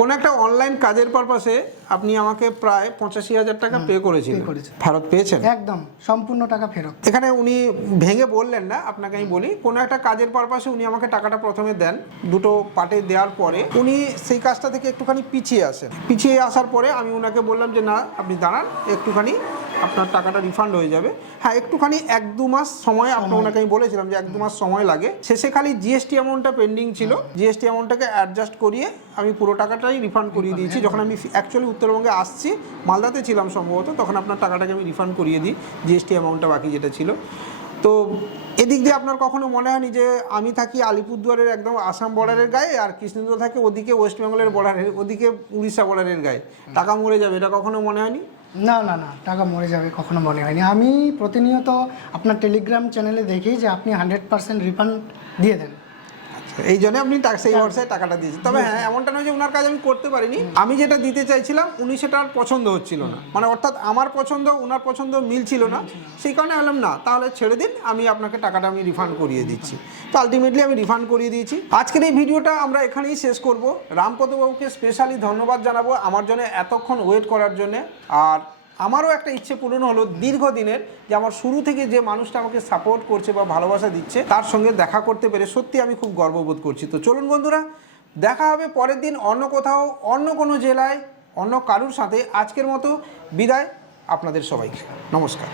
কোন একটা অনলাইন কাজের পারপাসে আপনি আমাকে প্রায় ৮৫,০০০ টাকা পে করেছিলেন, ফেরত পেয়েছেন? একদম সম্পূর্ণ টাকা ফেরত। এখানে উনি ভেঙে বললেন না, আপনাকে আমি বলি, কোনো একটা কাজের পারপাসে উনি আমাকে টাকাটা প্রথমে দেন, দুটো পার্টে দেওয়ার পরে উনি সেই কাজটা থেকে একটুখানি পিছিয়ে আসেন। পিছিয়ে আসার পরে আমি ওনাকে বললাম যে না, আপনি দাঁড়ান, একটুখানি আপনার টাকাটা রিফান্ড হয়ে যাবে। হ্যাঁ, একটুখানি ১-২ মাস সময় আপনার ওনাকে আমি বলেছিলাম যে ১-২ মাস সময় লাগে। শেষে খালি জিএসটি অ্যামাউন্টটা পেন্ডিং ছিল, জিএসটি অ্যামাউন্টটাকে অ্যাডজাস্ট করিয়ে আমি পুরো টাকাটাই রিফান্ড করিয়ে দিয়েছি। যখন আমি অ্যাকচুয়ালি উত্তরবঙ্গে আসছি, মালদাতে ছিলাম সম্ভবত, তখন আপনার টাকাটাকে আমি রিফান্ড করিয়ে দিই, জিএসটি অ্যামাউন্টটা বাকি যেটা ছিল। তো এদিক দিয়ে আপনার কখনো মনে হয়নি যে আমি থাকি আলিপুরদুয়ারের একদম আসাম বর্ডারের গায়ে, আর কৃষ্ণেন্দ্র থাকে ওদিকে ওয়েস্ট বেঙ্গলের বর্ডারের, ওদিকে উড়িষ্যা বর্ডারের গায়ে, টাকা মরে যাবে, এটা কখনো মনে হয়নি? না না না, টাকা মরে যাবে কখনো মনে হয়নি। আমি প্রতিনিয়ত আপনার টেলিগ্রাম চ্যানেলে দেখি যে আপনি 100% রিফান্ড দিয়ে দেন। এই জন্য আপনি সেই ভরসায় টাকাটা দিয়েছেন। তবে হ্যাঁ, এমনটা নয় যে ওনার কাজ আমি করতে পারিনি, আমি যেটা দিতে চাইছিলাম উনি সেটা আর পছন্দ হচ্ছিল না, মানে অর্থাৎ আমার পছন্দ ওনার পছন্দ মিলছিল না। সেই কারণে বললাম না, তাহলে ছেড়ে দিন, আমি আপনাকে টাকাটা আমি রিফান্ড করিয়ে দিচ্ছি। তো আলটিমেটলি আমি রিফান্ড করিয়ে দিয়েছি। আজকের এই ভিডিওটা আমরা এখানেই শেষ করব। রামপদবাবুকে স্পেশালি ধন্যবাদ জানাবো আমার জন্য এতক্ষণ ওয়েট করার জন্যে। আর আমারও একটা ইচ্ছে পূরণ হলো দীর্ঘদিনের, যে আমার শুরু থেকে যে মানুষটা আমাকে সাপোর্ট করছে বা ভালোবাসা দিচ্ছে, তার সঙ্গে দেখা করতে পেরে সত্যি আমি খুব গর্ববোধ করছি। তো চলুন বন্ধুরা, দেখা হবে পরের দিন অন্য কোথাও, অন্য কোনো জেলায়, অন্য কারুর সাথে। আজকের মতো বিদায় আপনাদের সবাইকে, নমস্কার।